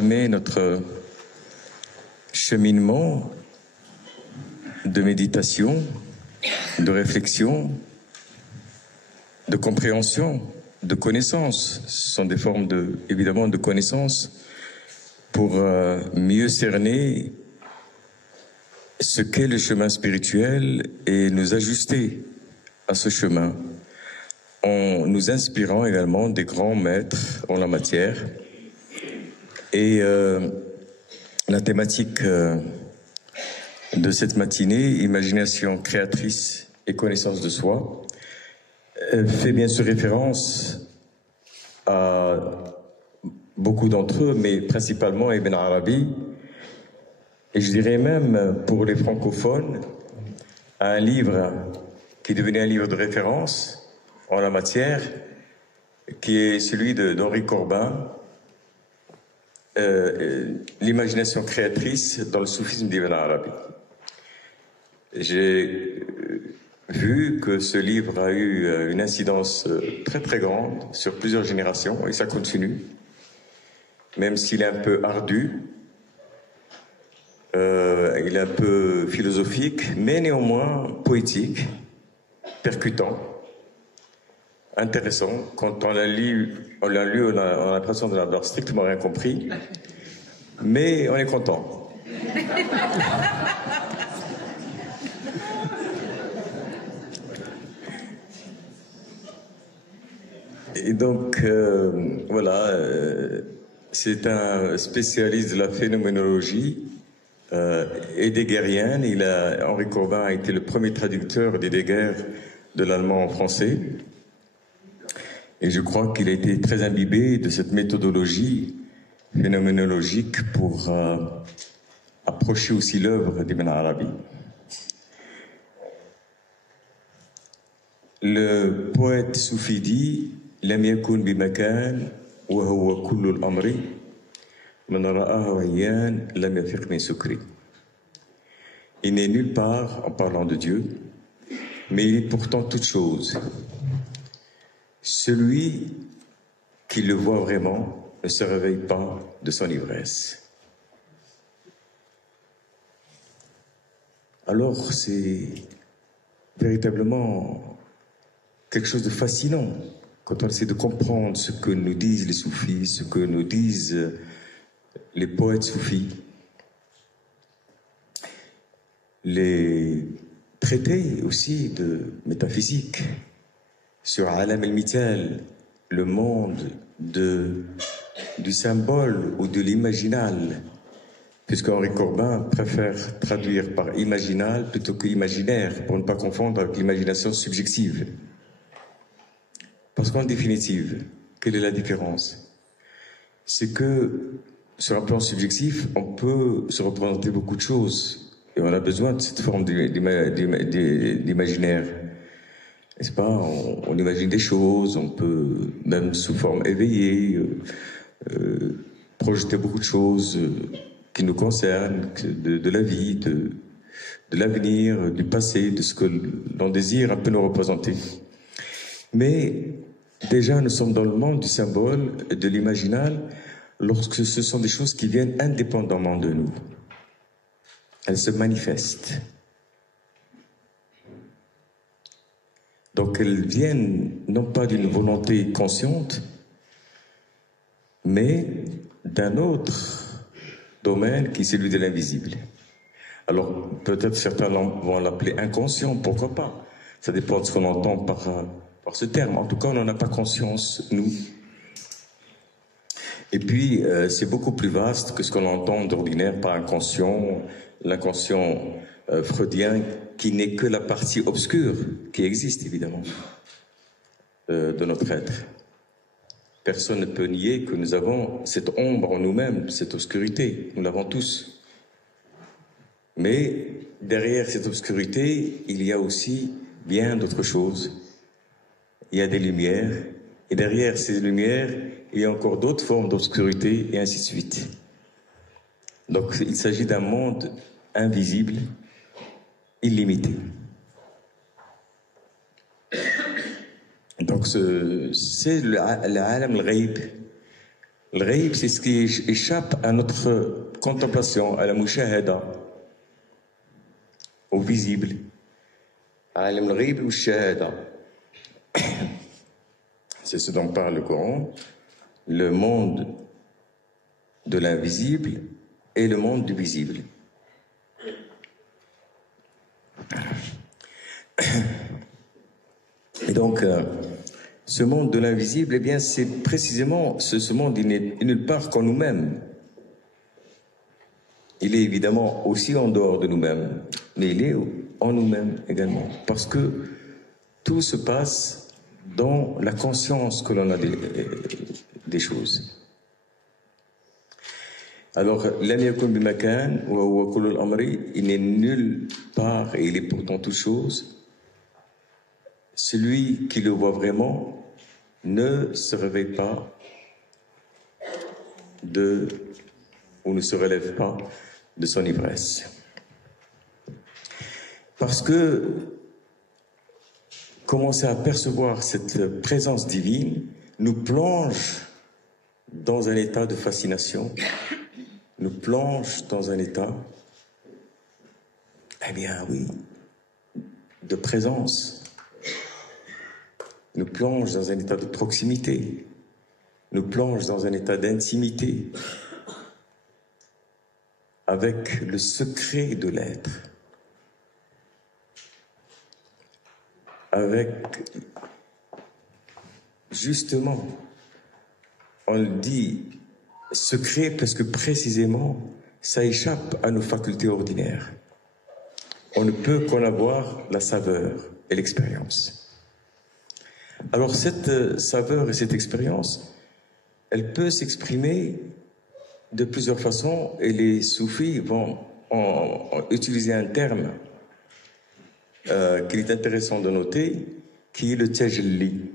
entamer notre cheminement de méditation, de réflexion, de compréhension, de connaissance. Ce sont des formes évidemment de connaissance pour mieux cerner ce qu'est le chemin spirituel et nous ajuster à ce chemin en nous inspirant également des grands maîtres en la matière. Et la thématique de cette matinée, imagination créatrice et connaissance de soi, fait bien sûr référence à beaucoup d'entre eux, mais principalement Ibn Arabi, et je dirais même pour les francophones, à un livre qui est devenu un livre de référence en la matière, qui est celui d'Henri Corbin, l'imagination créatrice dans le soufisme d'Ibn Arabi. J'ai vu que ce livre a eu une incidence très très grande sur plusieurs générations et ça continue, même s'il est un peu ardu, il est un peu philosophique, mais néanmoins poétique, percutant, intéressant. Quand on l'a lu, on a l'impression de n'avoir strictement rien compris, mais on est content. Et donc, voilà, c'est un spécialiste de la phénoménologie heideggerienne. Henri Corbin a été le premier traducteur d'Heidegger de l'allemand en français. Et je crois qu'il a été très imbibé de cette méthodologie phénoménologique pour approcher aussi l'œuvre d'Ibn Arabi. Le poète soufi dit لم يكن بمكان وهو كل الأمر من رآه عيان لم يفق من سكري. Il n'est nulle part en parlant de Dieu, mais il est pourtant toute chose. Celui qui le voit vraiment ne se réveille pas de son ivresse. Alors c'est véritablement quelque chose de fascinant quand on essaie de comprendre ce que nous disent les soufis, ce que nous disent les poètes soufis. Les traités aussi de métaphysique sur Alam el-Mithal, le monde du symbole ou de l'imaginal, puisque Henri Corbin préfère traduire par imaginal plutôt que imaginaire, pour ne pas confondre avec l'imagination subjective. Parce qu'en définitive, quelle est la différence? C'est que sur un plan subjectif, on peut se représenter beaucoup de choses et on a besoin de cette forme d'imaginaire. N'est-ce pas? On imagine des choses, on peut même sous forme éveillée projeter beaucoup de choses qui nous concernent, de la vie, de l'avenir, du passé, de ce que l'on désire un peu nous représenter. Mais déjà, nous sommes dans le monde du symbole et de l'imaginal lorsque ce sont des choses qui viennent indépendamment de nous. Elles se manifestent. Donc elles viennent non pas d'une volonté consciente, mais d'un autre domaine qui est celui de l'invisible. Alors peut-être certains vont l'appeler inconscient, pourquoi pas? Ça dépend de ce qu'on entend par ce terme. En tout cas, on n'en a pas conscience, nous. Et puis, c'est beaucoup plus vaste que ce qu'on entend d'ordinaire par inconscient, l'inconscient freudien, qui n'est que la partie obscure qui existe, évidemment, de notre être. Personne ne peut nier que nous avons cette ombre en nous-mêmes, cette obscurité. Nous l'avons tous. Mais derrière cette obscurité, il y a aussi bien d'autres choses. Il y a des lumières, et derrière ces lumières, il y a encore d'autres formes d'obscurité, et ainsi de suite. Donc il s'agit d'un monde invisible, illimité. Donc c'est l'Alam al-Ghaib, Le ghaib, c'est ce qui échappe à notre contemplation, à la mushahada, au visible. Alim le ghaib ou shahada. C'est ce dont parle le Coran, le monde de l'invisible et le monde du visible. Et donc, ce monde de l'invisible, eh bien, c'est précisément ce monde, il n'est nulle part qu'en nous-mêmes. Il est évidemment aussi en dehors de nous-mêmes, mais il est en nous-mêmes également. Parce que tout se passe dans la conscience que l'on a des choses. Alors, lam yakun bimakan wa huwa kullu al-amri, il n'est nulle part et il est pourtant toute chose. Celui qui le voit vraiment ne se réveille pas ou ne se relève pas de son ivresse. Parce que commencer à percevoir cette présence divine nous plonge dans un état de fascination, nous plonge dans un état, eh bien oui, de présence, nous plonge dans un état de proximité, nous plonge dans un état d'intimité avec le secret de l'être, avec, justement, on le dit secret parce que précisément, ça échappe à nos facultés ordinaires. On ne peut qu'en avoir la saveur et l'expérience. Alors cette saveur et cette expérience, elle peut s'exprimer de plusieurs façons et les soufis vont utiliser un terme qu'il est intéressant de noter, qui est le tajalli,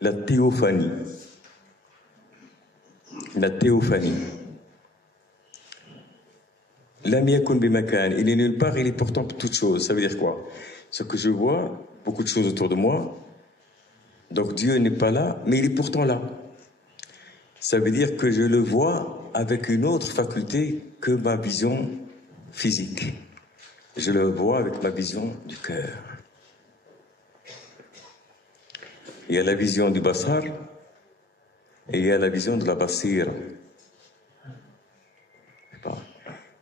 la théophanie. La théophanie. Lam yakun bimakan, il est nulle part, il est pourtant toute chose. Ça veut dire quoi? Ce que je vois, beaucoup de choses autour de moi, donc Dieu n'est pas là, mais il est pourtant là. Ça veut dire que je le vois avec une autre faculté que ma vision physique. Je le vois avec ma vision du cœur. Il y a la vision du basar et il y a la vision de la basira.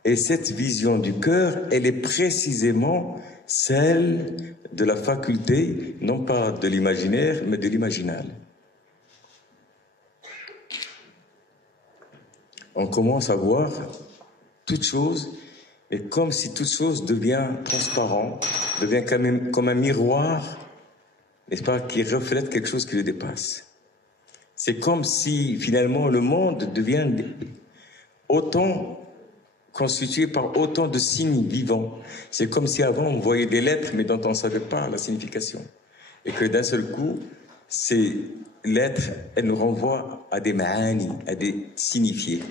Et cette vision du cœur, elle est précisément celle de la faculté, non pas de l'imaginaire, mais de l'imaginal. On commence à voir toute chose, et comme si toute chose devient transparent, devient comme un miroir, n'est-ce pas, qui reflète quelque chose qui le dépasse. C'est comme si finalement le monde devient autant constitué par autant de signes vivants. C'est comme si avant on voyait des lettres mais dont on ne savait pas la signification. Et que d'un seul coup, ces lettres, elles nous renvoient à des ma'ani, à des signifiés.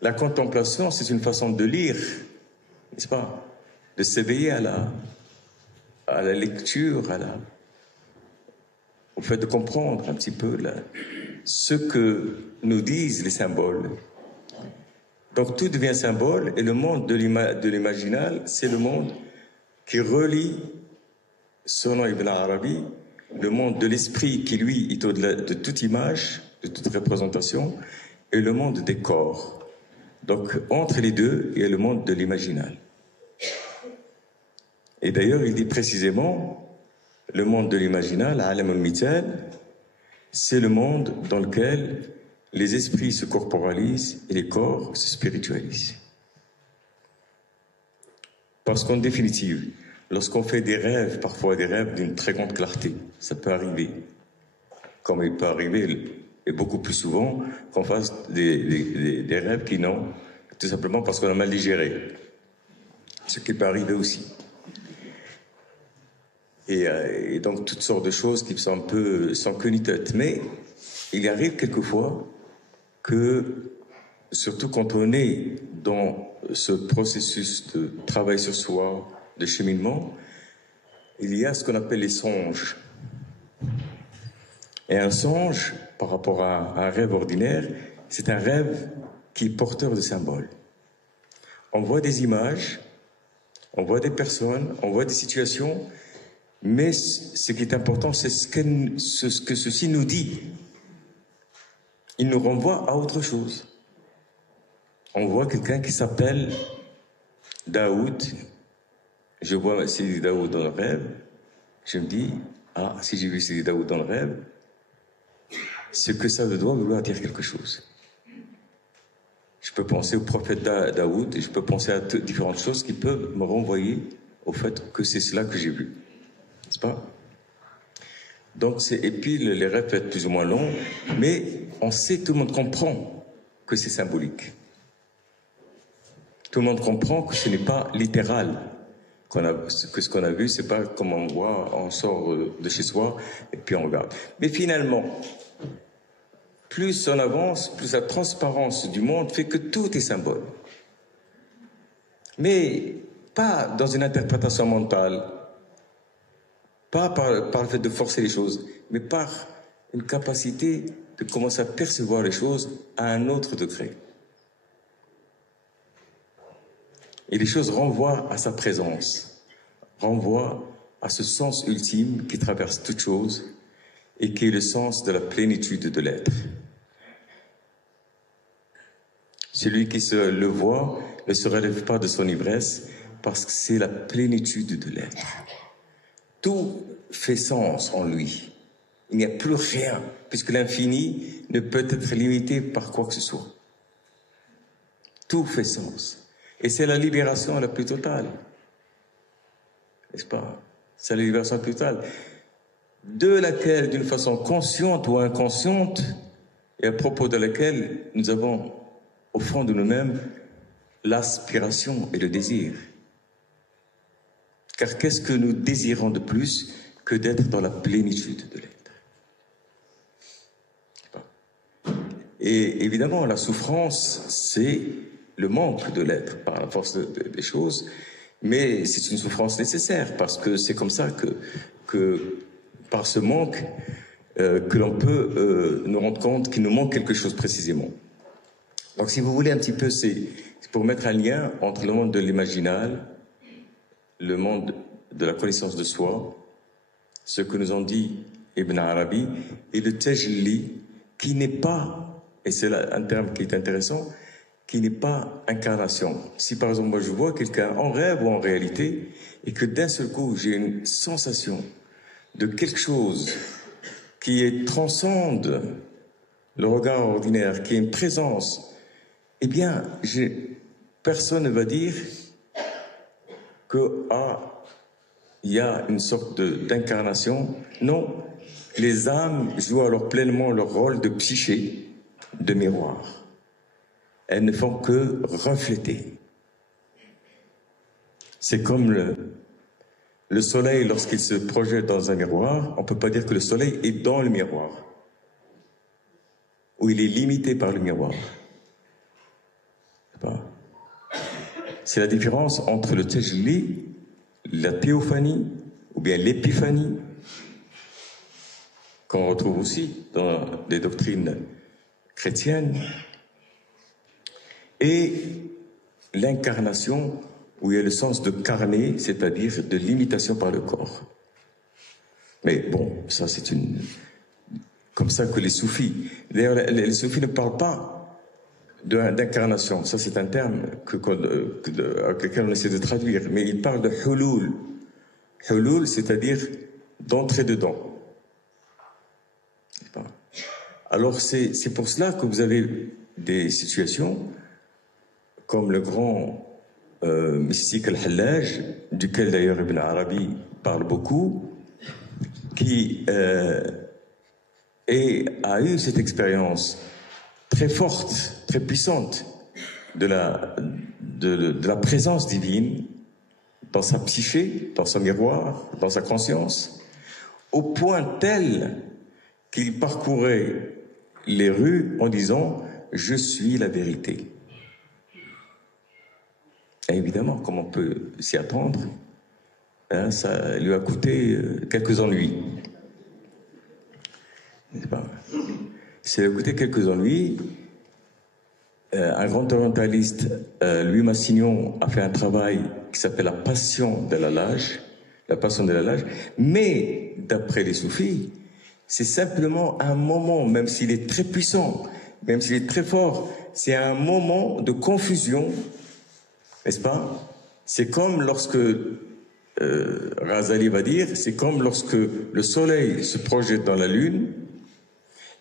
La contemplation, c'est une façon de lire, n'est-ce pas? De s'éveiller à la lecture, au fait de comprendre un petit peu ce que nous disent les symboles. Donc tout devient symbole et le monde de l'imaginal, c'est le monde qui relie, selon Ibn Arabi, le monde de l'esprit qui lui est au-delà de toute image, de toute représentation, et le monde des corps. Donc entre les deux, il y a le monde de l'imaginal. Et d'ailleurs, il dit précisément, le monde de l'imaginal, Alam al-Mithal, c'est le monde dans lequel les esprits se corporalisent et les corps se spiritualisent. Parce qu'en définitive, lorsqu'on fait des rêves, parfois des rêves d'une très grande clarté, ça peut arriver. Comme il peut arriver, et beaucoup plus souvent, qu'on fasse des rêves qui n'ont, tout simplement parce qu'on a mal digéré. Ce qui peut arriver aussi. Et donc toutes sortes de choses qui sont un peu sans queue ni tête. Mais il arrive quelquefois que, surtout quand on est dans ce processus de travail sur soi, de cheminement, il y a ce qu'on appelle les songes. Et un songe, par rapport à un rêve ordinaire, c'est un rêve qui est porteur de symboles. On voit des images, on voit des personnes, on voit des situations, mais ce qui est important, c'est ce que ceci nous dit. Il nous renvoie à autre chose. On voit quelqu'un qui s'appelle Daoud. Je vois Sidi Daoud dans le rêve. Je me dis, ah, si j'ai vu Sidi Daoud dans le rêve, ce que ça doit vouloir dire quelque chose. Je peux penser au prophète Daoud et je peux penser à différentes choses qui peuvent me renvoyer au fait que c'est cela que j'ai vu. N'est-ce pas? Donc, et puis les rêves peuvent être plus ou moins longs, mais on sait, tout le monde comprend que c'est symbolique. Tout le monde comprend que ce n'est pas littéral. Que ce qu'on a vu, c'est pas comme on voit, on sort de chez soi et puis on regarde. Mais finalement, plus on avance, plus la transparence du monde fait que tout est symbole. Mais pas dans une interprétation mentale, pas par le fait de forcer les choses, mais par une capacité de commencer à percevoir les choses à un autre degré. Et les choses renvoient à sa présence, renvoient à ce sens ultime qui traverse toute chose et qui est le sens de la plénitude de l'être. Celui qui le voit ne se relève pas de son ivresse parce que c'est la plénitude de l'être. Tout fait sens en lui. Il n'y a plus rien, puisque l'infini ne peut être limité par quoi que ce soit. Tout fait sens. Et c'est la libération la plus totale. N'est-ce pas? C'est la libération la plus totale. De laquelle, d'une façon consciente ou inconsciente, et à propos de laquelle nous avons, au fond de nous-mêmes, l'aspiration et le désir. Car qu'est-ce que nous désirons de plus que d'être dans la plénitude de l'être? Et évidemment, la souffrance, c'est le manque de l'être par la force des choses, mais c'est une souffrance nécessaire parce que c'est comme ça que par ce manque que l'on peut nous rendre compte qu'il nous manque quelque chose précisément. Donc si vous voulez un petit peu, c'est pour mettre un lien entre le monde de l'imaginal, le monde de la connaissance de soi, ce que nous ont dit Ibn Arabi, et le tajalli, qui n'est pas, et c'est là un terme qui est intéressant, qui n'est pas incarnation. Si par exemple moi je vois quelqu'un en rêve ou en réalité, et que d'un seul coup j'ai une sensation de quelque chose qui transcende le regard ordinaire, qui est une présence, eh bien, personne ne va dire que il y a une sorte d'incarnation. Non, les âmes jouent alors pleinement leur rôle de psyché, de miroir. Elles ne font que refléter. C'est comme le soleil, lorsqu'il se projette dans un miroir, on ne peut pas dire que le soleil est dans le miroir, ou il est limité par le miroir. C'est la différence entre le tajalli, la théophanie, ou bien l'épiphanie, qu'on retrouve aussi dans les doctrines chrétiennes, et l'incarnation, où il y a le sens de carner, c'est-à-dire de l'imitation par le corps. Mais bon, ça c'est comme ça que les soufis, d'ailleurs les soufis ne parlent pas d'incarnation, ça c'est un terme avec lequel on essaie de traduire, mais ils parlent de hulul. Hulul, c'est-à-dire d'entrer dedans. Alors c'est pour cela que vous avez des situations comme le grand mystique al-Hallaj, duquel d'ailleurs Ibn Arabi parle beaucoup, qui a eu cette expérience très forte, très puissante de la présence divine dans sa psyché, dans son miroir, dans sa conscience, au point tel qu'il parcourait les rues en disant « Je suis la vérité ». Et évidemment, comme on peut s'y attendre, hein, ça lui a coûté quelques ennuis. n'est-ce pas? C'est écouter quelques ennuis. Un grand orientaliste, Louis Massignon, a fait un travail qui s'appelle La Passion de l'Allage. La Passion de l'Allage. Mais, d'après les soufis, c'est simplement un moment, même s'il est très puissant, même s'il est très fort, c'est un moment de confusion, n'est-ce pas? C'est comme lorsque, Ghazali va dire, c'est comme lorsque le soleil se projette dans la lune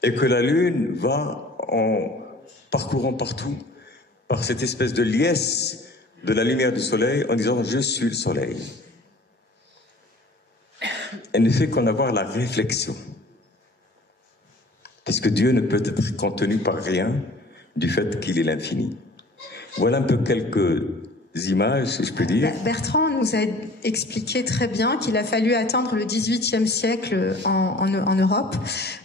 et que la lune va en parcourant partout par cette espèce de liesse de la lumière du soleil en disant « je suis le soleil ». Elle ne fait qu'en avoir la réflexion. Puisque Dieu ne peut être contenu par rien du fait qu'il est l'infini. Voilà un peu quelques images, si je peux dire. Bertrand nous a expliqué très bien qu'il a fallu attendre le XVIIIe siècle en Europe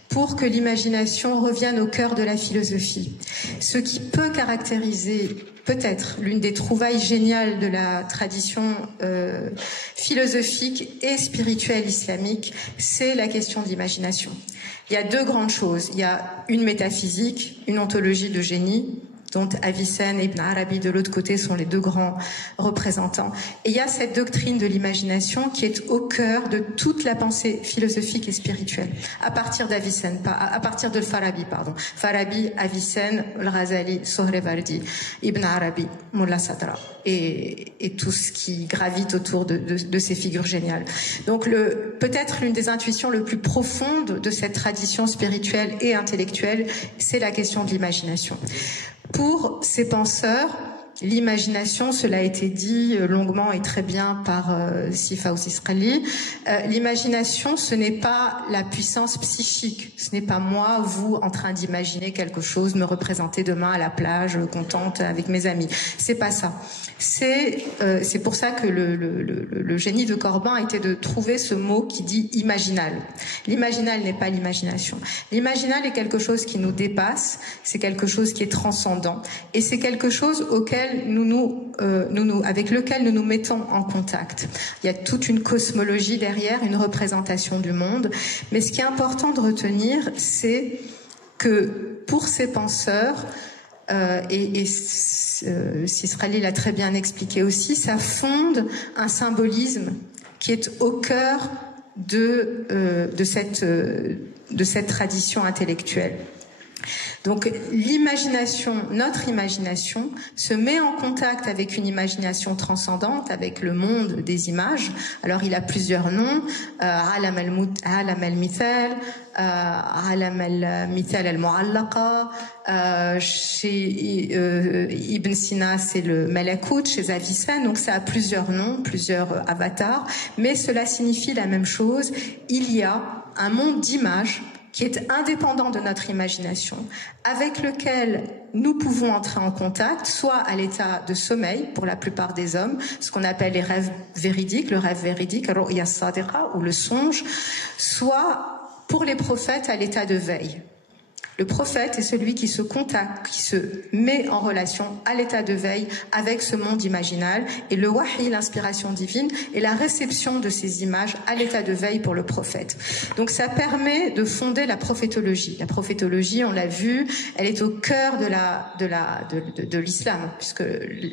pour que l'imagination revienne au cœur de la philosophie. Ce qui peut caractériser peut-être l'une des trouvailles géniales de la tradition philosophique et spirituelle islamique, c'est la question de l'imagination. Il y a deux grandes choses. Il y a une métaphysique, une ontologie de génie, dont Avicenne et Ibn Arabi de l'autre côté sont les deux grands représentants. Et il y a cette doctrine de l'imagination qui est au cœur de toute la pensée philosophique et spirituelle. À partir d'Avicenne, à partir de Farabi, pardon. Farabi, Avicenne, Al-Ghazali, Sohrawardi, Ibn Arabi, Mullah Sadra. Et tout ce qui gravite autour de ces figures géniales. Donc peut-être l'une des intuitions les plus profondes de cette tradition spirituelle et intellectuelle, c'est la question de l'imagination. Pour ces penseurs, l'imagination, cela a été dit longuement et très bien par Fawzi Isqali, l'imagination, ce n'est pas la puissance psychique, ce n'est pas moi, vous, en train d'imaginer quelque chose, me représenter demain à la plage, contente avec mes amis. C'est pas ça. C'est pour ça que le génie de Corbin était de trouver ce mot qui dit imaginal. L'imaginal n'est pas l'imagination. L'imaginal est quelque chose qui nous dépasse, c'est quelque chose qui est transcendant, et c'est quelque chose auquel avec lequel nous nous mettons en contact. Il y a toute une cosmologie derrière, une représentation du monde, mais ce qui est important de retenir, c'est que pour ces penseurs, Sisrali l'a très bien expliqué aussi, ça fonde un symbolisme qui est au cœur de cette tradition intellectuelle. Donc l'imagination, notre imagination, se met en contact avec une imagination transcendante, avec le monde des images. Alors il a plusieurs noms, Alam al-Mithal, Alam al-Mithal al-Mu'allaqa, chez Ibn Sina c'est le Malakut, chez Avicenne, donc ça a plusieurs noms, plusieurs avatars, mais cela signifie la même chose, il y a un monde d'images qui est indépendant de notre imagination, avec lequel nous pouvons entrer en contact, soit à l'état de sommeil, pour la plupart des hommes, ce qu'on appelle les rêves véridiques, le rêve véridique, ru'ya sadiqa, ou le songe, soit pour les prophètes à l'état de veille. Le prophète est celui qui se contacte, qui se met en relation à l'état de veille avec ce monde imaginal, et le wahi, l'inspiration divine, est la réception de ces images à l'état de veille pour le prophète. Donc ça permet de fonder la prophétologie. La prophétologie, on l'a vu, elle est au cœur de l'islam, puisque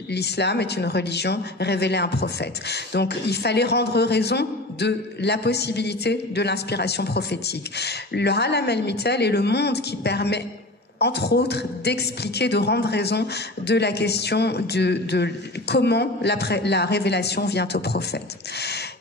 l'islam est une religion révélée à un prophète. Donc il fallait rendre raison de la possibilité de l'inspiration prophétique. Le Alam al-Mithal est le monde qui permet, entre autres, d'expliquer, de rendre raison de la question de comment la révélation vient au prophète.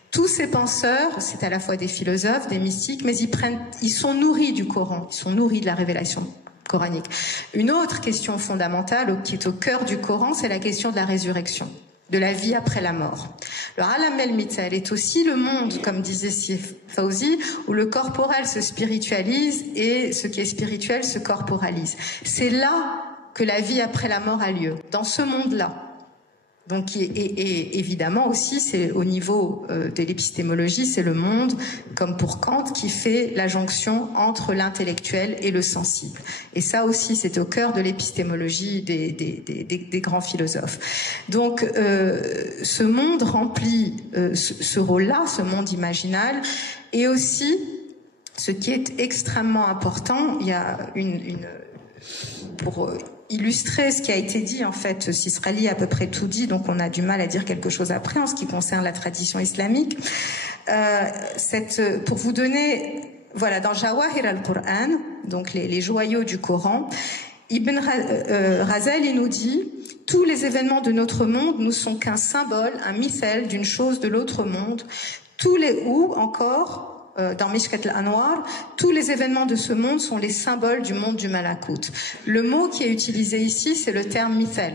Tous ces penseurs, c'est à la fois des philosophes, des mystiques, mais ils sont nourris du Coran, ils sont nourris de la révélation coranique. Une autre question fondamentale qui est au cœur du Coran, c'est la question de la résurrection, de la vie après la mort. Le Alam al-Mithal est aussi le monde, comme disait Fawzi, où le corporel se spiritualise et ce qui est spirituel se corporalise. C'est là que la vie après la mort a lieu, dans ce monde-là. Donc, et évidemment aussi, c'est au niveau de l'épistémologie, c'est le monde, comme pour Kant, qui fait la jonction entre l'intellectuel et le sensible. Et ça aussi, c'est au cœur de l'épistémologie des grands philosophes. Donc, ce monde remplit ce rôle-là, ce monde imaginal, et aussi Ce qui est extrêmement important, il y a pour illustrer ce qui a été dit, en fait, Sisrali a à peu près tout dit, donc on a du mal à dire quelque chose après en ce qui concerne la tradition islamique. Pour vous donner, voilà, dans Jawahir al-Qur'an, donc les joyaux du Coran, Ibn Razali nous dit: tous les événements de notre monde ne sont qu'un symbole, un mithal d'une chose de l'autre monde. Ou encore, dans Mishkat al-Anwar, tous les événements de ce monde sont les symboles du monde du Malakut. Le mot qui est utilisé ici, c'est le terme mithal.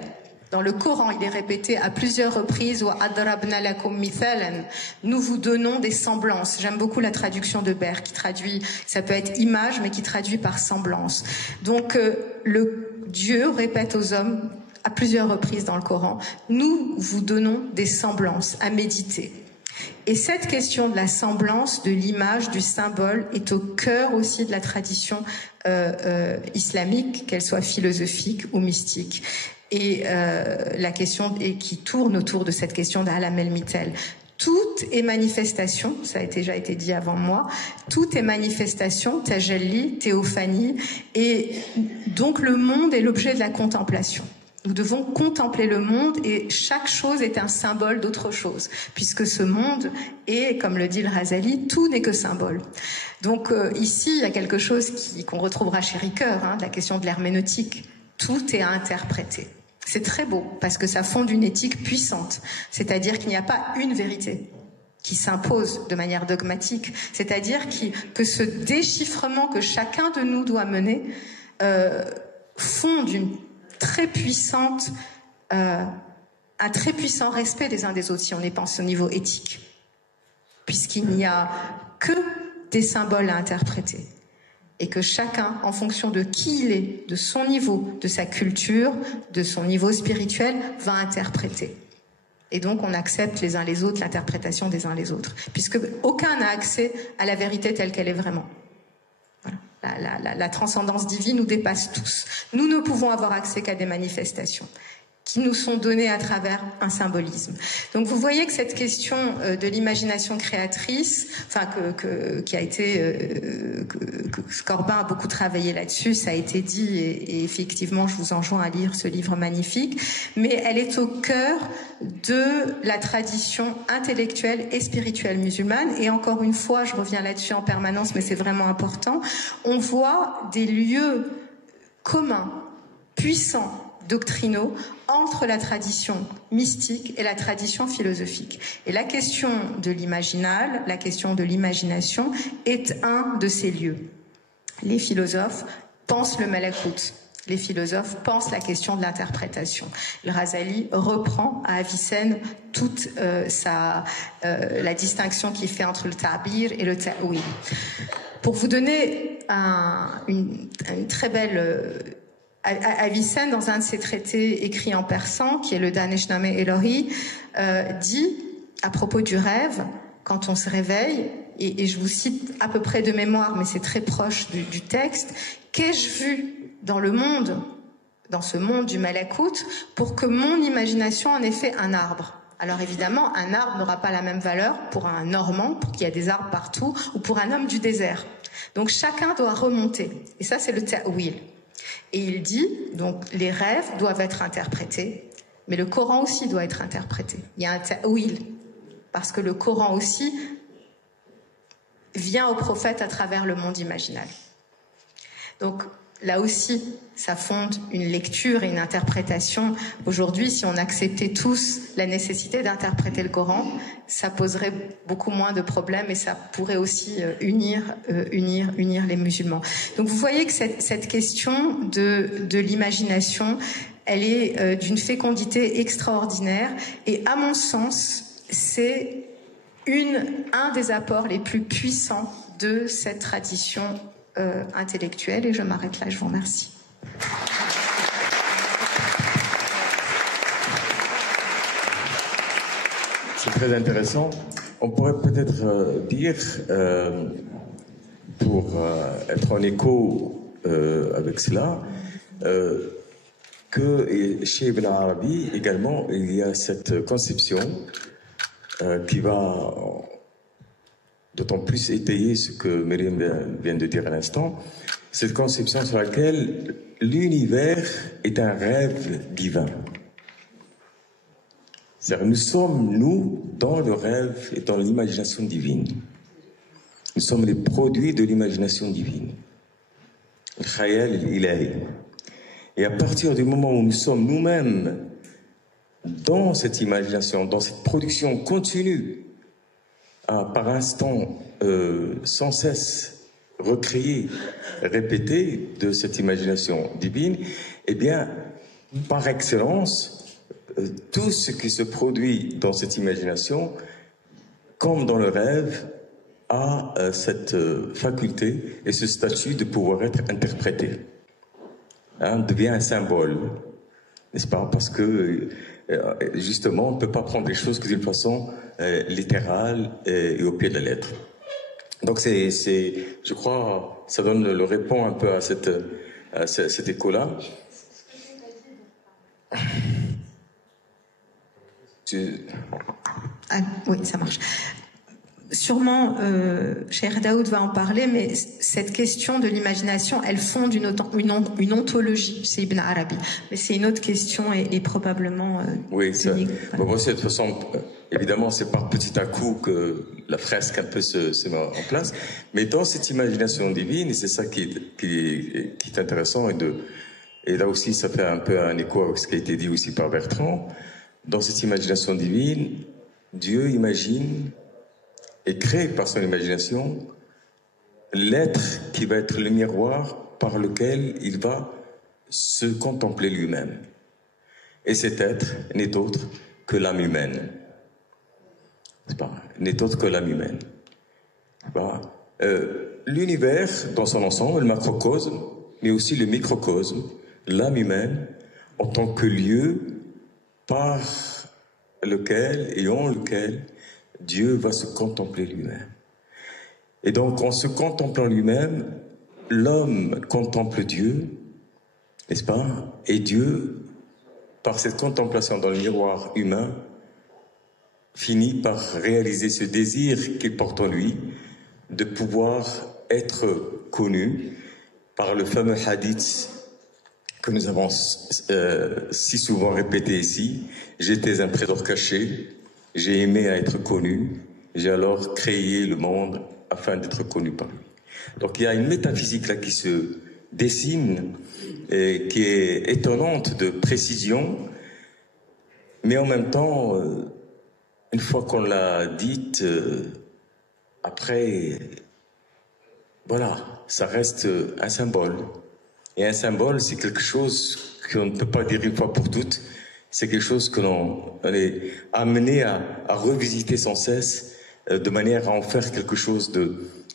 Dans le Coran, il est répété à plusieurs reprises, wa adrabna lakum mithalan. Nous vous donnons des semblances. J'aime beaucoup la traduction de Ber qui traduit, ça peut être image, mais qui traduit par semblance. Donc, le Dieu répète aux hommes à plusieurs reprises dans le Coran, nous vous donnons des semblances à méditer. Et cette question de la semblance, de l'image, du symbole est au cœur aussi de la tradition islamique, qu'elle soit philosophique ou mystique. Et la question qui tourne autour de cette question d'Alam el-Mitel. Tout est manifestation, ça a déjà été dit avant moi, tout est manifestation, tajalli, théophanie, et donc le monde est l'objet de la contemplation. Nous devons contempler le monde et chaque chose est un symbole d'autre chose, puisque ce monde est, comme le dit le Razali, tout n'est que symbole. Donc ici, il y a quelque chose qu'on retrouvera chez Ricoeur, la question de l'herméneutique. Tout est à interpréter. C'est très beau, parce que ça fonde une éthique puissante, c'est-à-dire qu'il n'y a pas une vérité qui s'impose de manière dogmatique, c'est-à-dire que ce déchiffrement que chacun de nous doit mener fonde une très puissante, un très puissant respect des uns des autres, si on y pense au niveau éthique, puisqu'il n'y a que des symboles à interpréter. Et que chacun, en fonction de qui il est, de son niveau, de sa culture, de son niveau spirituel, va interpréter. Et donc on accepte les uns les autres l'interprétation des uns les autres, puisque aucun n'a accès à la vérité telle qu'elle est vraiment. Voilà. La transcendance divine nous dépasse tous. Nous ne pouvons avoir accès qu'à des manifestations qui nous sont données à travers un symbolisme. Donc vous voyez que cette question de l'imagination créatrice, enfin qui a été, que Corbin a beaucoup travaillé là-dessus, ça a été dit, et effectivement je vous enjoins à lire ce livre magnifique, mais elle est au cœur de la tradition intellectuelle et spirituelle musulmane, et encore une fois, je reviens là-dessus en permanence, mais c'est vraiment important, on voit des lieux communs, puissants, doctrinaux, entre la tradition mystique et la tradition philosophique. Et la question de l'imaginal, la question de l'imagination est un de ces lieux. Les philosophes pensent le malakut. Les philosophes pensent la question de l'interprétation. Le Razali reprend à Avicenne toute la distinction qu'il fait entre le ta'bir et le ta'wil. Pour vous donner une très belle... Avicenne, dans un de ses traités écrits en persan, qui est le Daneshname Elohi, dit, à propos du rêve, quand on se réveille, et je vous cite à peu près de mémoire, mais c'est très proche du texte, qu'ai-je vu dans le monde, dans ce monde du malakut, pour que mon imagination en ait fait un arbre? Alors évidemment, un arbre n'aura pas la même valeur pour un Normand, pour qu'il y a des arbres partout, ou pour un homme du désert. Donc chacun doit remonter. Et ça, c'est le ta'wil. Et il dit, donc, les rêves doivent être interprétés, mais le Coran aussi doit être interprété. Il y a un ta'wil, parce que le Coran aussi vient au prophète à travers le monde imaginal. Donc, là aussi, ça fonde une lecture et une interprétation. Aujourd'hui, si on acceptait tous la nécessité d'interpréter le Coran, ça poserait beaucoup moins de problèmes et ça pourrait aussi unir les musulmans. Donc vous voyez que cette question de l'imagination, elle est d'une fécondité extraordinaire et à mon sens, c'est un des apports les plus puissants de cette tradition intellectuelle. Et je m'arrête là, je vous remercie. C'est très intéressant. On pourrait peut-être dire, pour être en écho avec cela, que chez Ibn Arabi également, il y a cette conception qui va d'autant plus étayer ce que Myriam vient de dire à l'instant, cette conception sur laquelle l'univers est un rêve divin. C'est-à-dire, nous sommes, nous, dans le rêve et dans l'imagination divine. Nous sommes les produits de l'imagination divine. Le khayal ilahi. Et à partir du moment où nous sommes nous-mêmes dans cette imagination, dans cette production continue, par instant, sans cesse recréée, répétée de cette imagination divine, eh bien, par excellence, tout ce qui se produit dans cette imagination, comme dans le rêve, a cette faculté et ce statut de pouvoir être interprété. Devient un symbole, n'est-ce pas? Parce que, justement, on ne peut pas prendre les choses que d'une façon littérale et au pied de la lettre. Donc, je crois, ça répond un peu à cet écho-là. Ah, oui, ça marche. Sûrement, Cheikh Daoud va en parler, mais cette question de l'imagination, elle fonde une ontologie, c'est Ibn Arabi. Mais c'est une autre question et probablement oui, ça, unique. Bon, moi, de toute façon, évidemment, c'est par petit à coup que la fresque un peu se met en place. Mais dans cette imagination divine, et c'est ça qui est intéressant, et là aussi, ça fait un peu un écho avec ce qui a été dit aussi par Bertrand. Dans cette imagination divine, Dieu imagine et crée par son imagination l'être qui va être le miroir par lequel il va se contempler lui-même. Et cet être n'est autre que l'âme humaine. N'est autre que l'âme humaine. L'univers dans son ensemble, le macrocosme, mais aussi le microcosme, l'âme humaine, en tant que lieu par lequel et en lequel Dieu va se contempler lui-même. Et donc, en se contemplant lui-même, l'homme contemple Dieu, n'est-ce pas? Et Dieu, par cette contemplation dans le miroir humain, finit par réaliser ce désir qu'il porte en lui de pouvoir être connu par le fameux hadith que nous avons si souvent répété ici. J'étais un trésor caché, j'ai aimé à être connu, j'ai alors créé le monde afin d'être connu par lui. Donc il y a une métaphysique là qui se dessine et qui est étonnante de précision, mais en même temps, une fois qu'on l'a dite, après, voilà, ça reste un symbole. Et un symbole, c'est quelque chose qu'on ne peut pas dire une fois pour toutes. C'est quelque chose que l'on est amené à revisiter sans cesse, de manière à en faire quelque chose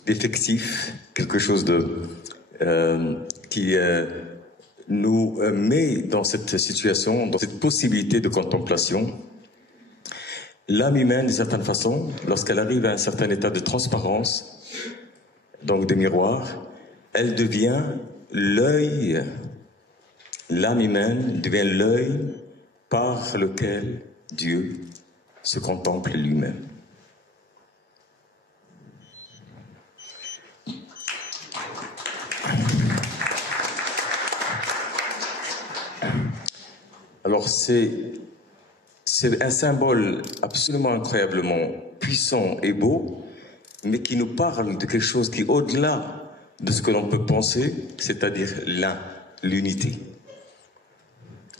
d'effectif, quelque chose qui nous met dans cette situation, dans cette possibilité de contemplation. L'âme humaine, d'une certaine façon, lorsqu'elle arrive à un certain état de transparence, donc de miroir, elle devient l'œil, l'âme humaine devient l'œil par lequel Dieu se contemple lui-même. Alors c'est un symbole absolument incroyablement puissant et beau, mais qui nous parle de quelque chose qui est au-delà de ce que l'on peut penser, c'est-à-dire l'unité.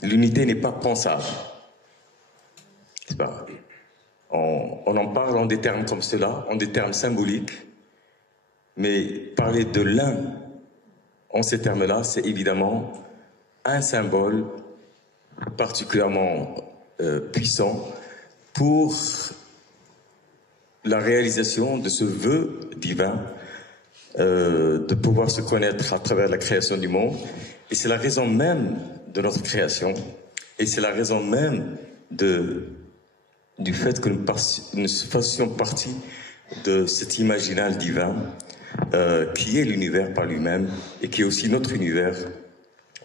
L'unité n'est pas pensable. On en parle en des termes comme cela, en des termes symboliques, mais parler de l'un en ces termes-là, c'est évidemment un symbole particulièrement puissant pour la réalisation de ce vœu divin de pouvoir se connaître à travers la création du monde. Et c'est la raison même de notre création, et c'est la raison même du fait que nous fassions partie de cet imaginal divin qui est l'univers par lui-même et qui est aussi notre univers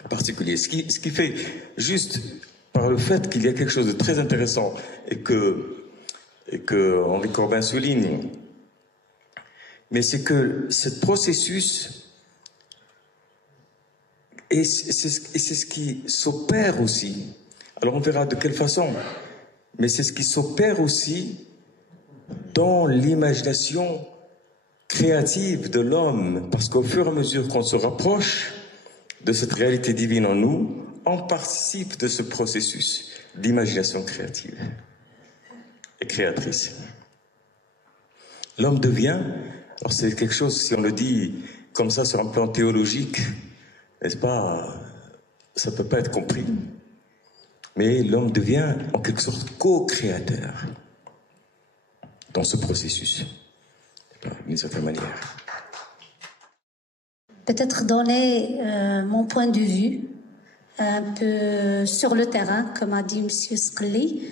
particulier. Ce qui fait, juste par le fait qu'il y a quelque chose de très intéressant et que Henri Corbin souligne, Mais c'est que ce processus, et c'est ce qui s'opère aussi. Alors on verra de quelle façon, mais c'est ce qui s'opère aussi dans l'imagination créative de l'homme, parce qu'au fur et à mesure qu'on se rapproche de cette réalité divine en nous, on participe de ce processus d'imagination créative et créatrice. L'homme devient, alors c'est quelque chose, si on le dit comme ça sur un plan théologique, n'est-ce pas, ça ne peut pas être compris. Mais l'homme devient en quelque sorte co-créateur dans ce processus, d'une certaine manière. Peut-être donner mon point de vue un peu sur le terrain, comme a dit M. Scully.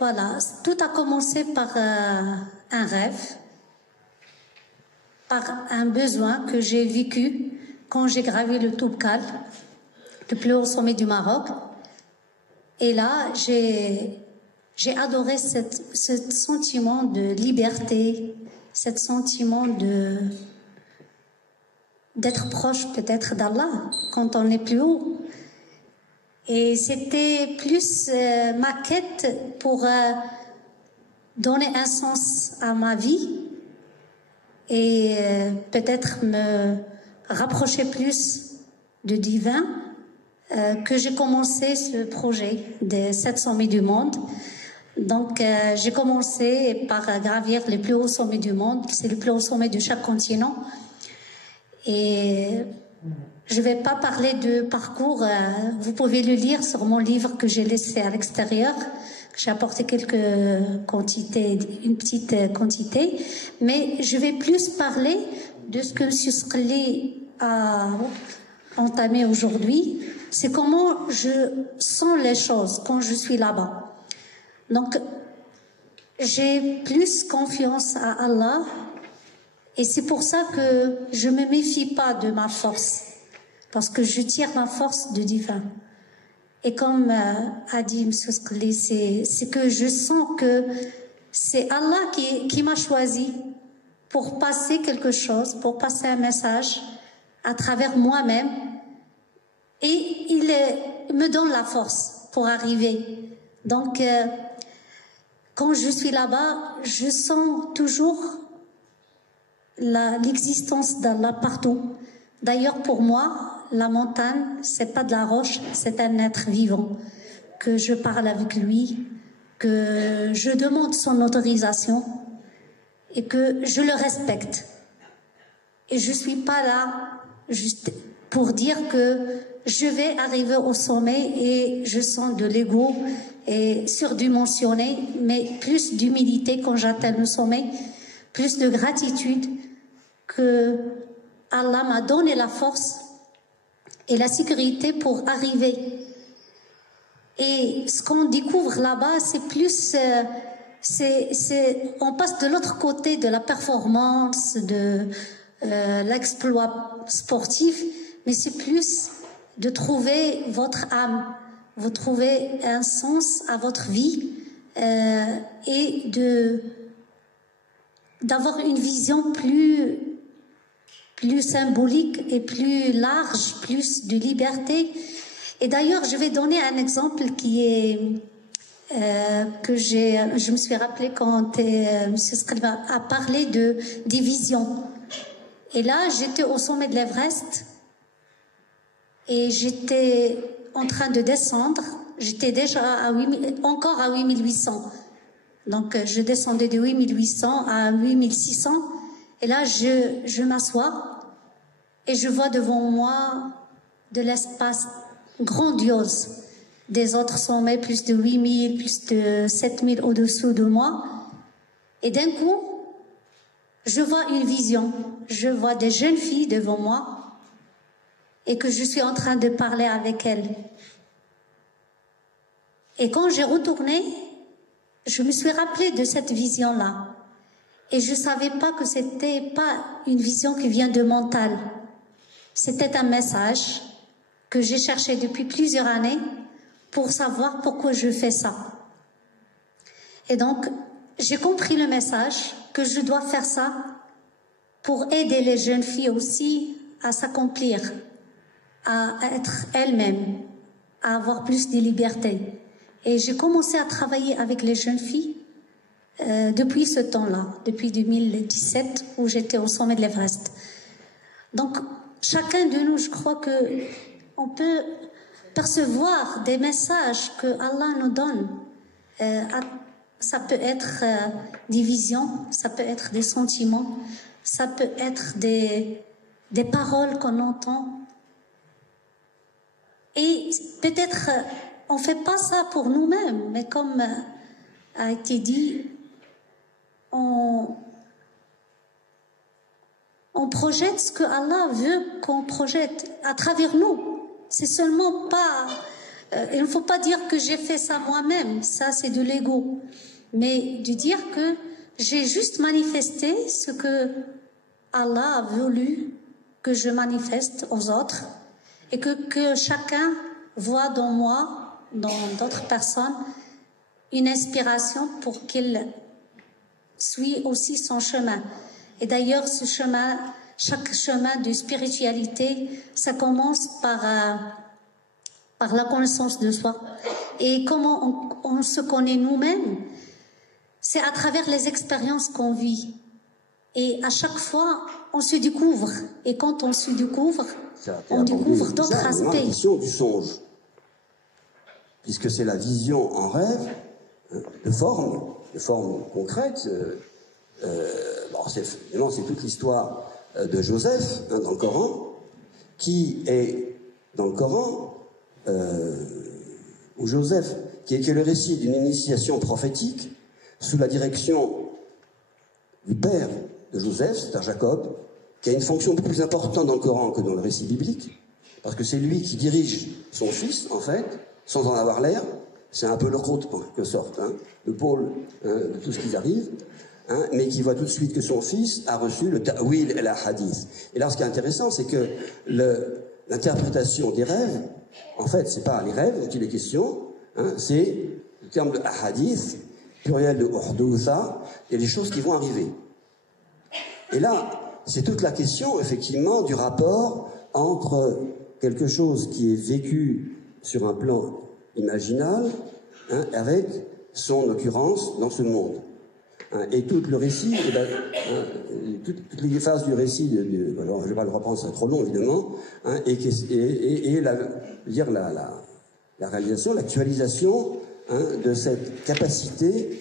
Voilà, tout a commencé par un rêve, par un besoin que j'ai vécu quand j'ai gravi le Toubkal, le plus haut sommet du Maroc. Et là, j'ai adoré ce sentiment de liberté, ce sentiment d'être proche peut-être d'Allah quand on est plus haut. Et c'était plus ma quête pour donner un sens à ma vie et peut-être me rapprocher plus du divin que j'ai commencé ce projet des 7 sommets du monde. Donc j'ai commencé par gravir les plus hauts sommets du monde. C'est le plus haut sommet de chaque continent. Et je ne vais pas parler de parcours, vous pouvez le lire sur mon livre que j'ai laissé à l'extérieur. J'ai apporté quelques quantités, une petite quantité, mais je vais plus parler de ce que M. Scully a entamé aujourd'hui. C'est comment je sens les choses quand je suis là-bas. Donc, j'ai plus confiance à Allah et c'est pour ça que je ne me méfie pas de ma force. Parce que je tire ma force de divin. Et comme a dit M. Scully, c'est que je sens que c'est Allah qui m'a choisi pour passer quelque chose, pour passer un message à travers moi-même. Et il me donne la force pour arriver. Donc, quand je suis là-bas, je sens toujours l'existence d'Allah partout. D'ailleurs, pour moi, la montagne, c'est pas de la roche, c'est un être vivant. Que je parle avec lui, que je demande son autorisation et que je le respecte. Et je suis pas là juste pour dire que je vais arriver au sommet et je sens de l'ego et surdimensionné, mais plus d'humilité quand j'atteins le sommet, plus de gratitude que Allah m'a donné la force et la sécurité pour arriver. Et ce qu'on découvre là-bas, c'est plus... on passe de l'autre côté de la performance, de l'exploit sportif, mais c'est plus de trouver votre âme, vous trouvez un sens à votre vie et d'avoir une vision plus symbolique et plus large, plus de liberté. Et d'ailleurs, je vais donner un exemple qui est je me suis rappelé quand M. Scriba a parlé des visions. Et là, j'étais au sommet de l'Everest et j'étais en train de descendre. J'étais déjà encore à 8800. Donc, je descendais de 8800 à 8600. Et là, je m'assois et je vois devant moi de l'espace grandiose. Des autres sommets, plus de 8000, plus de 7000 au-dessous de moi. Et d'un coup, je vois une vision. Je vois des jeunes filles devant moi et que je suis en train de parler avec elles. Et quand j'ai retourné, je me suis rappelé de cette vision-là. Et je ne savais pas que c'était pas une vision qui vient de mental. C'était un message que j'ai cherché depuis plusieurs années pour savoir pourquoi je fais ça. Et donc, j'ai compris le message que je dois faire ça pour aider les jeunes filles aussi à s'accomplir, à être elles-mêmes, à avoir plus de liberté. Et j'ai commencé à travailler avec les jeunes filles depuis ce temps-là, depuis 2017 où j'étais au sommet de l'Everest. Donc, chacun de nous, je crois que on peut percevoir des messages que Allah nous donne. Ça peut être des visions, ça peut être des sentiments, ça peut être des paroles qu'on entend. Et peut-être on ne fait pas ça pour nous-mêmes, mais comme a été dit, on projette ce que Allah veut qu'on projette à travers nous. C'est seulement pas... il ne faut pas dire que j'ai fait ça moi-même, ça c'est de l'ego. Mais de dire que j'ai juste manifesté ce que Allah a voulu que je manifeste aux autres et que chacun voit dans moi, dans d'autres personnes, une inspiration pour qu'il suit aussi son chemin. Et d'ailleurs, ce chemin, chaque chemin de spiritualité, ça commence par la connaissance de soi. Et comment on se connaît nous-mêmes, c'est à travers les expériences qu'on vit. Et à chaque fois, on se découvre. Et quand on se découvre, on découvre d'autres aspects. C'est la question du songe. Puisque c'est la vision en rêve de forme concrète. Évidemment, c'est toute l'histoire de Joseph dans le Coran, qui est dans le Coran, où Joseph, qui est le récit d'une initiation prophétique sous la direction du père de Joseph, c'est-à-dire Jacob, qui a une fonction beaucoup plus importante dans le Coran que dans le récit biblique, parce que c'est lui qui dirige son fils, en fait, sans en avoir l'air. C'est un peu le route, en quelque sorte, le pôle de tout ce qui arrive, mais qui voit tout de suite que son fils a reçu le ta'wil et la hadith. Et là, ce qui est intéressant, c'est que l'interprétation des rêves, en fait, c'est pas les rêves dont il est question, c'est le terme de hadith, pluriel de urdoutha, et les choses qui vont arriver. Et là, c'est toute la question, effectivement, du rapport entre quelque chose qui est vécu sur un plan imaginal, avec son occurrence dans ce monde. Et tout le récit, toutes les phases du récit, alors je ne vais pas le reprendre, c'est trop long évidemment, et la réalisation, l'actualisation de cette capacité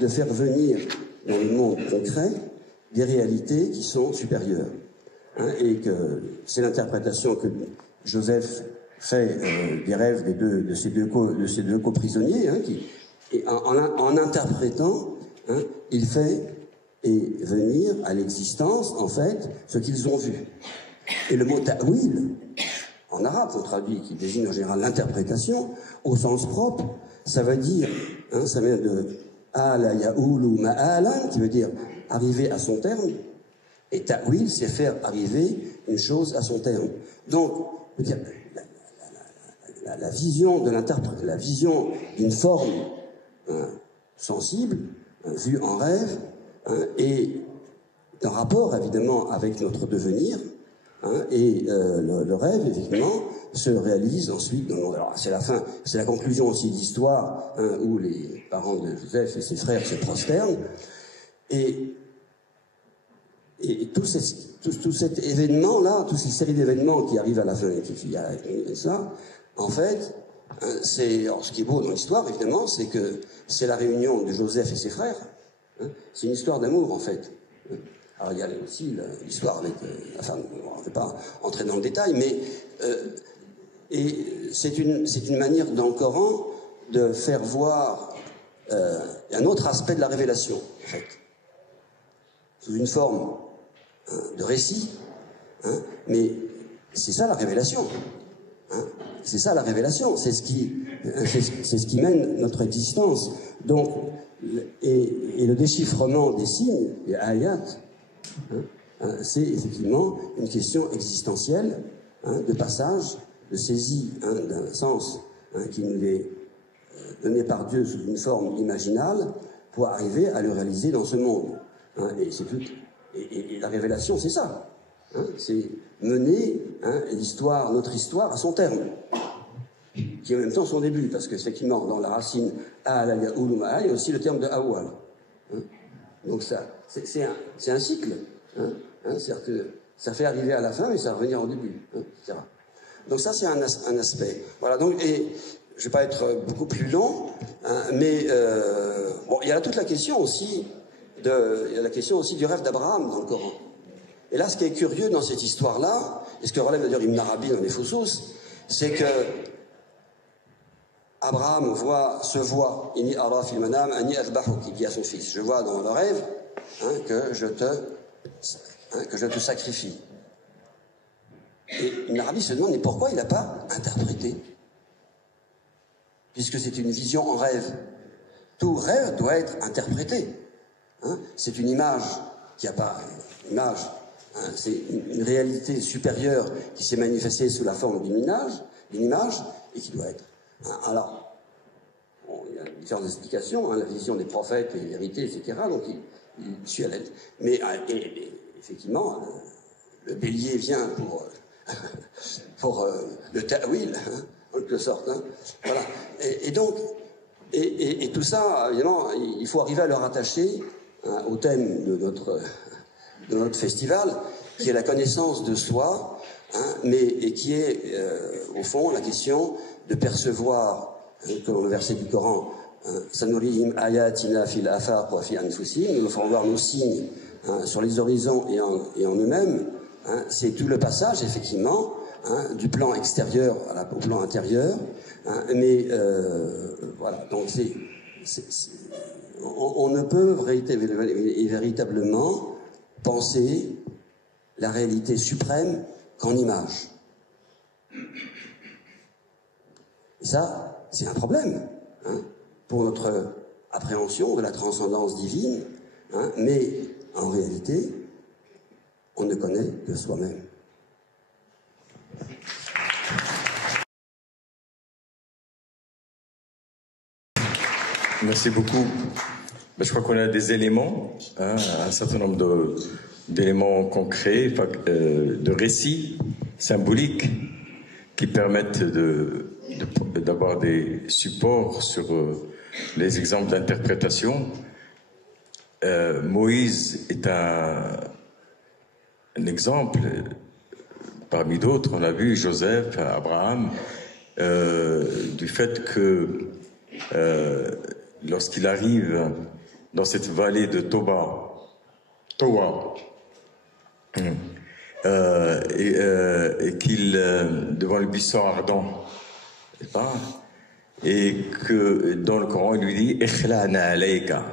de faire venir dans le monde concret des réalités qui sont supérieures. Et que c'est l'interprétation que Joseph fait des rêves de ces deux co-prisonniers, et en interprétant, il fait venir à l'existence, en fait, ce qu'ils ont vu. Et le mot ta'wil, en arabe, on traduit, qui désigne en général l'interprétation, au sens propre, ça veut dire, ça vient de ala ya'ulu ma'alan, qui veut dire arriver à son terme, et ta'wil, c'est faire arriver une chose à son terme. Donc, la vision d'une forme sensible, vue en rêve, est en rapport évidemment avec notre devenir, et le rêve effectivement se réalise ensuite dans le monde. Alors c'est la conclusion aussi de l'histoire, où les parents de Joseph et ses frères se prosternent, et tout cet événement-là, toute cette série d'événements qui arrivent à la fin, et ça, en fait, ce qui est beau dans l'histoire, évidemment, c'est que c'est la réunion de Joseph et ses frères. C'est une histoire d'amour, en fait. Alors, il y a aussi l'histoire avec la femme. On ne va pas entrer dans le détail, mais c'est une manière dans le Coran de faire voir un autre aspect de la révélation, en fait. Sous une forme de récit, mais c'est ça la révélation. C'est ça la révélation, c'est ce qui mène notre existence. Donc, et le déchiffrement des signes, des ayats, c'est effectivement une question existentielle, de passage, de saisie d'un sens qui nous est donné par Dieu sous une forme imaginale, pour arriver à le réaliser dans ce monde. Hein, et c'est tout. Et la révélation, c'est ça. Hein, c'est mener l'histoire, notre histoire, à son terme, qui est en même temps son début, parce qu'effectivement, dans la racine A'ala Yaouluma, il y a aussi le terme de Awal. Hein, donc ça, c'est un cycle. C'est-à-dire que ça fait arriver à la fin, mais ça va revenir au début, etc. Donc ça, c'est un aspect. Voilà. Donc, et je vais pas être beaucoup plus long, mais bon, il y a toute la question aussi il y a la question aussi du rêve d'Abraham dans le Coran. Et là, ce qui est curieux dans cette histoire-là, et ce que relève d'ailleurs Ibn Arabi dans les Fusus, c'est que Abraham se voit, inni ara fil manam anni adbahuk, il dit à son fils, je vois dans le rêve que je te sacrifie. Et Ibn Arabi se demande, mais pourquoi il n'a pas interprété? Puisque c'est une vision en rêve. Tout rêve doit être interprété. C'est une image qui n'a pas une image. C'est une réalité supérieure qui s'est manifestée sous la forme d'une image, et qui doit être. Alors, bon, il y a différentes explications, la vision des prophètes, les vérités, etc. Donc, il suit à l'aide. Mais effectivement, le bélier vient pour le ta'wil, en quelque sorte. Voilà. Et donc, et tout ça, évidemment, il faut arriver à le rattacher au thème de notre festival, qui est la connaissance de soi, et qui est, au fond, la question de percevoir, comme le verset du Coran, Sanurihim ayatina fil afaq wa fi anfusihim, nous nous ferons voir nos signes sur les horizons et en eux-mêmes. C'est tout le passage, effectivement, du plan extérieur au plan intérieur. Mais voilà, donc on ne peut véritablement penser la réalité suprême qu'en image. Et ça, c'est un problème pour notre appréhension de la transcendance divine, mais en réalité, on ne connaît que soi-même. Merci beaucoup. Je crois qu'on a des éléments, un certain nombre d'éléments concrets, de récits symboliques qui permettent d'avoir des supports sur les exemples d'interprétation. Moïse est un exemple parmi d'autres. On a vu Joseph, Abraham, du fait que lorsqu'il arrive dans cette vallée de Towa, et qu'il devant le buisson ardent, et que dans le Coran il lui dit Ikhla'na alayka,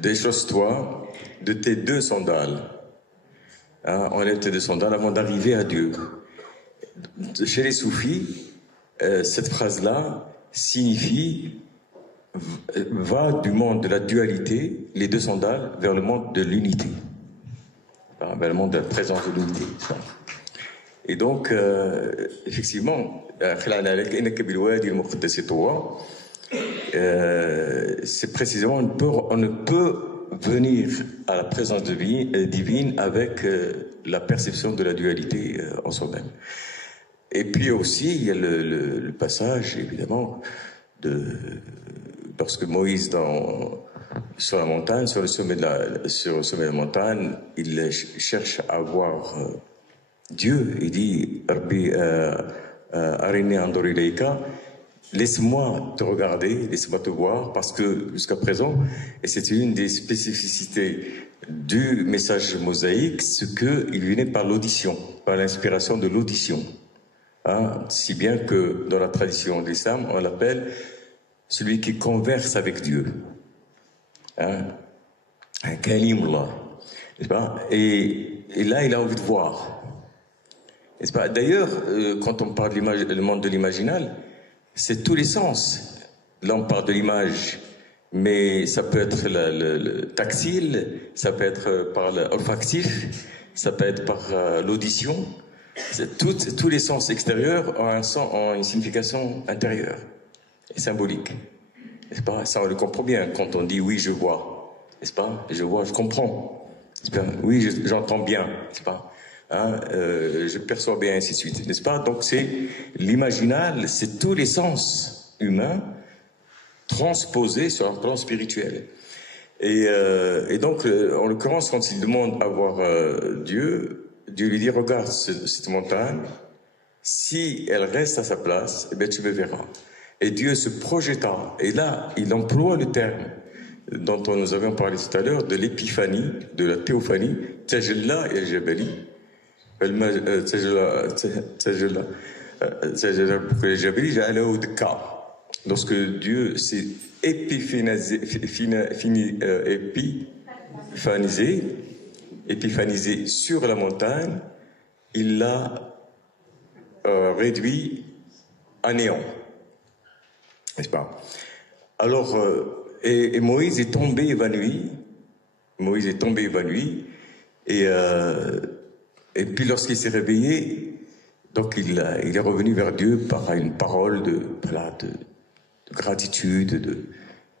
déchausse-toi de tes deux sandales, enlève tes deux sandales avant d'arriver à Dieu. Chez les soufis, cette phrase-là signifie va du monde de la dualité, les deux sandales, vers le monde de l'unité, vers le monde de la présence de l'unité. Et donc, effectivement, c'est précisément, on ne peut venir à la présence divine avec la perception de la dualité en soi-même. Et puis aussi, il y a le passage, évidemment, lorsque Moïse, sur la montagne, sur le sommet de la montagne, il cherche à voir Dieu. Il dit Rabbi arini andur ilayka, laisse-moi te regarder, laisse-moi te voir, parce que jusqu'à présent, et c'est une des spécificités du message mosaïque, c'est qu'il venait par l'audition, par l'inspiration de l'audition. Si bien que dans la tradition de l'islam, on l'appelle celui qui converse avec Dieu. Un kalimullah. Et là, il a envie de voir. D'ailleurs, quand on parle du monde de l'imaginal, c'est tous les sens. Là, on parle de l'image, mais ça peut être le tactile, ça peut être par l'olfactif, ça peut être par l'audition. Tous les sens extérieurs ont une signification intérieure et symbolique. n'est-ce pas? Ça, on le comprend bien quand on dit oui, je vois, n'est-ce pas? Je vois, je comprends. Oui, j'entends bien, n'est-ce pas? Hein, je perçois bien, ainsi de suite, n'est-ce pas? Donc c'est l'imaginal, c'est tous les sens humains transposés sur un plan spirituel. Et donc, en l'occurrence, quand il demande à voir Dieu, Dieu lui dit, regarde cette montagne, si elle reste à sa place, eh bien, tu me verras. Et Dieu se projeta. Et là, il emploie le terme dont nous avions parlé tout à l'heure, de l'épiphanie, de la théophanie, Tajalla et Jabali. Lorsque Dieu s'est épiphanisé sur la montagne, il l'a réduit à néant. N'est-ce pas? Alors, et Moïse est tombé évanoui. Moïse est tombé évanoui. Et puis lorsqu'il s'est réveillé, donc il est revenu vers Dieu par une parole de gratitude,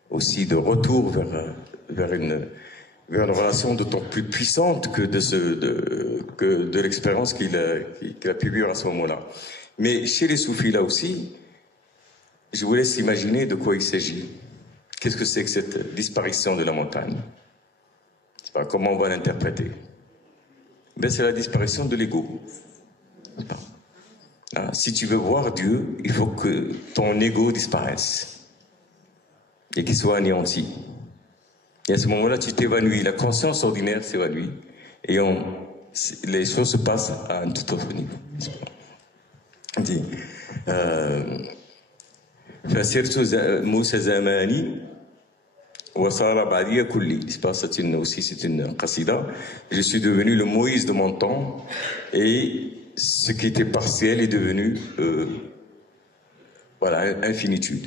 aussi de retour vers une relation d'autant plus puissante que de l'expérience qu'il a pu vivre à ce moment-là. Mais chez les soufis, là aussi, je vous laisse imaginer de quoi il s'agit. Qu'est-ce que c'est que cette disparition de la montagne? C'est pas comment on va l'interpréter. Ben, c'est la disparition de l'ego. Hein? Si tu veux voir Dieu, il faut que ton ego disparaisse et qu'il soit anéanti. Et à ce moment-là, tu t'évanouis. La conscience ordinaire s'évanouit et les choses se passent à un tout autre niveau. C'est une qasida. Je suis devenu le Moïse de mon temps et ce qui était partiel est devenu infinitude.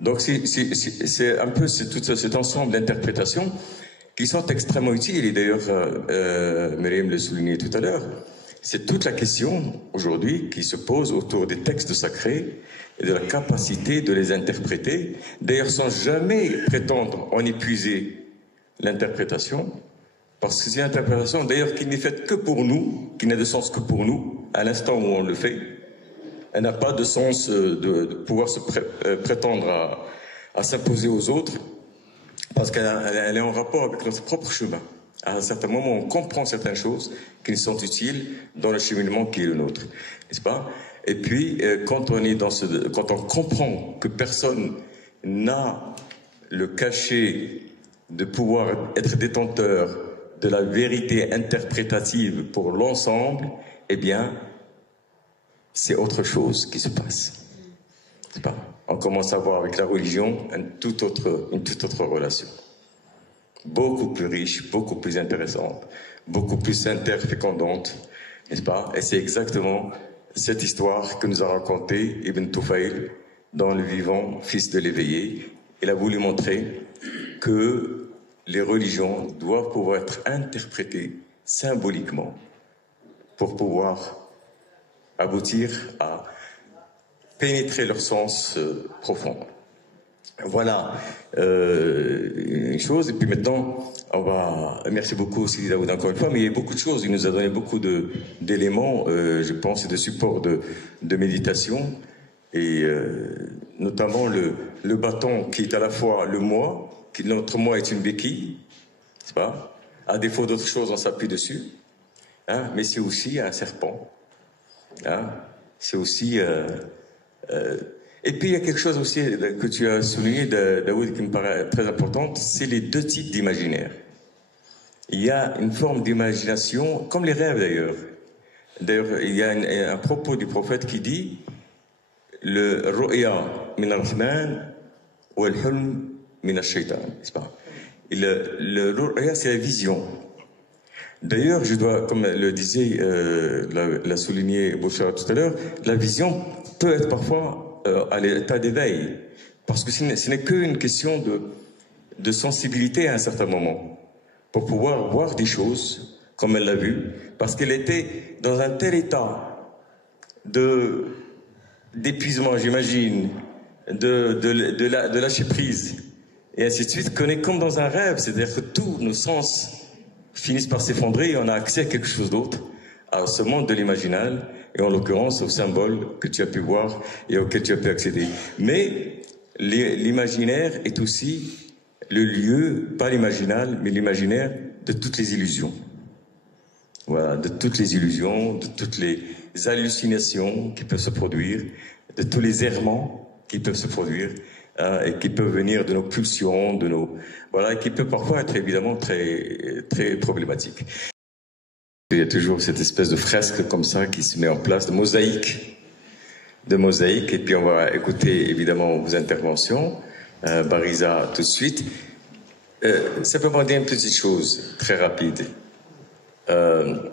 Donc c'est un peu tout cet ensemble d'interprétations qui sont extrêmement utiles, et d'ailleurs Myriam le soulignait tout à l'heure. C'est toute la question aujourd'hui qui se pose autour des textes sacrés et de la capacité de les interpréter, d'ailleurs sans jamais prétendre en épuiser l'interprétation, parce que c'est une interprétation d'ailleurs qui n'est faite que pour nous, qui n'a de sens que pour nous, à l'instant où on le fait. Elle n'a pas de sens de pouvoir se prétendre à s'imposer aux autres, parce qu'elle est en rapport avec notre propre chemin. À un certain moment, on comprend certaines choses qui nous sont utiles dans le cheminement qui est le nôtre, n'est-ce pas? Et puis, quand on comprend que personne n'a le cachet de pouvoir être détenteur de la vérité interprétative pour l'ensemble, eh bien, c'est autre chose qui se passe. C'est pas? On commence à voir avec la religion une toute autre relation. Beaucoup plus riche, beaucoup plus intéressante, beaucoup plus interfécondante, n'est-ce pas? Et c'est exactement cette histoire que nous a racontée Ibn Tufayl dans Le Vivant, fils de l'éveillé. Il a voulu montrer que les religions doivent pouvoir être interprétées symboliquement pour pouvoir aboutir à pénétrer leur sens profond. Voilà une chose. Et puis maintenant, merci beaucoup aussi Daoud encore une fois, mais il y a beaucoup de choses. Il nous a donné beaucoup d'éléments, je pense, et de supports de méditation, et notamment le bâton qui est à la fois le moi, notre moi est une béquille, n'est-ce pas? À défaut d'autre chose, on s'appuie dessus, hein, mais c'est aussi un serpent, hein, c'est aussi et puis il y a quelque chose aussi que tu as souligné, Daoud, qui me paraît très importante, c'est les deux types d'imaginaire. Il y a une forme d'imagination, comme les rêves d'ailleurs. D'ailleurs, il y a un propos du prophète qui dit le ru'ya min ar-rahman wa al-hulm min ash-shaytan, n'est-ce pas? Le ru'ya, c'est la vision. D'ailleurs, comme le disait, l'a souligné Bouchard tout à l'heure, la vision peut être parfois à l'état d'éveil, parce que ce n'est qu'une question de sensibilité à un certain moment, pour pouvoir voir des choses comme elle l'a vu, parce qu'elle était dans un tel état d'épuisement, j'imagine, de lâcher prise. Et ainsi de suite, qu'on est comme dans un rêve, c'est-à-dire que tous nos sens finissent par s'effondrer et on a accès à quelque chose d'autre, à ce monde de l'imaginal, et en l'occurrence au symbole que tu as pu voir et auquel tu as pu accéder. Mais l'imaginaire est aussi le lieu, pas l'imaginal, mais l'imaginaire de toutes les illusions. Voilà, de toutes les illusions, de toutes les hallucinations qui peuvent se produire, de tous les errements qui peuvent se produire, et qui peuvent venir de nos pulsions, de nos, voilà, et qui peuvent parfois être évidemment très, très problématiques. Il y a toujours cette espèce de fresque comme ça qui se met en place, de mosaïque, et puis on va écouter évidemment vos interventions. Bariza tout de suite. Simplement dire une petite chose très rapide. Il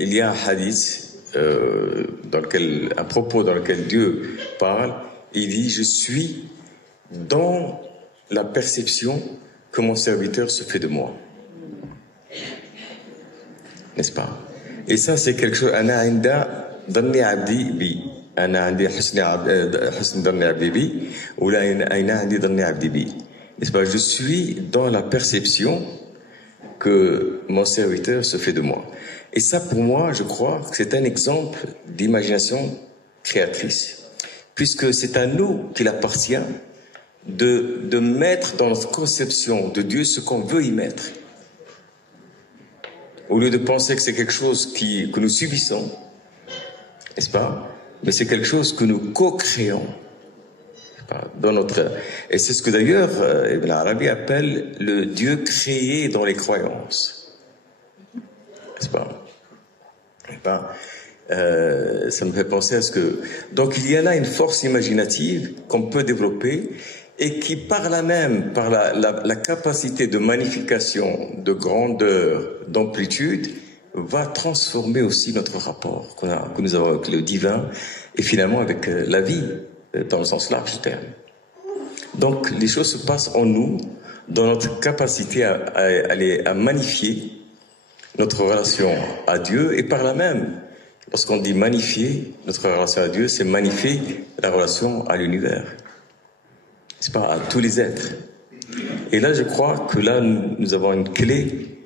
y a un hadith un propos dans lequel Dieu parle. Il dit: je suis dans la perception que mon serviteur se fait de moi. N'est-ce pas? Et ça, c'est quelque chose. Ana inda dhanni abdi bi. Ana indi husn dhanni abdi bi. Ou la aina indi dhanni abdi bi. N'est-ce pas? Je suis dans la perception que mon serviteur se fait de moi. Et ça, pour moi, je crois que c'est un exemple d'imagination créatrice, puisque c'est à nous qu'il appartient de mettre dans notre conception de Dieu ce qu'on veut y mettre. Au lieu de penser que c'est quelque chose que nous subissons, n'est-ce pas? Mais c'est quelque chose que nous co-créons dans notre... Et c'est ce que d'ailleurs Ibn Arabi appelle le Dieu créé dans les croyances. N'est-ce pas? Ça me fait penser à ce que... Donc il y a là une force imaginative qu'on peut développer et qui par là même, par la capacité de magnification, de grandeur, d'amplitude, va transformer aussi notre rapport que nous avons avec le divin et finalement avec la vie, dans le sens large du terme. Donc les choses se passent en nous, dans notre capacité à magnifier notre relation à Dieu, et par là même, lorsqu'on dit magnifier notre relation à Dieu, c'est magnifier la relation à l'univers. C'est pas à tous les êtres. Et là, je crois que là, nous avons une clé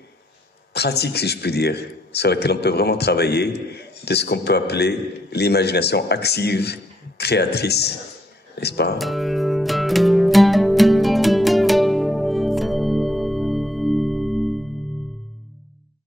pratique, si je puis dire, sur laquelle on peut vraiment travailler, de ce qu'on peut appeler l'imagination active, créatrice, n'est-ce pas?